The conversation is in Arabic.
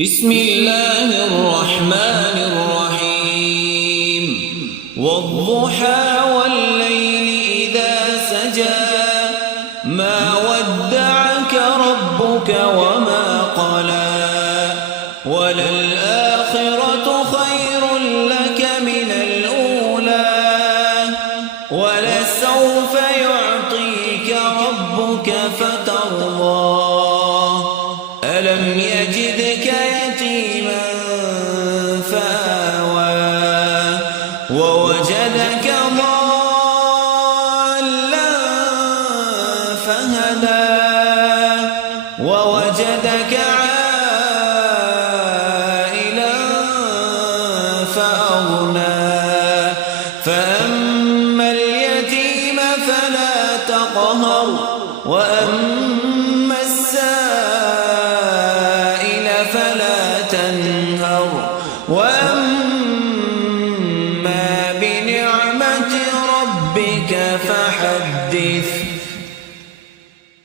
بسم الله الرحمن الرحيم والضحى والليل إذا سجى ما ودعك ربك وما قلى وللآخرة خير لك من الأولى ولسوف يعطيك ربك فترضى ألم يجدك يتيما فآوى ووجدك ضالا فهدى ووجدك عائلا فأغنى فأما اليتيم فلا تقهر وأما السائل فلا تنهر وأما بنعمة ربك فحدث.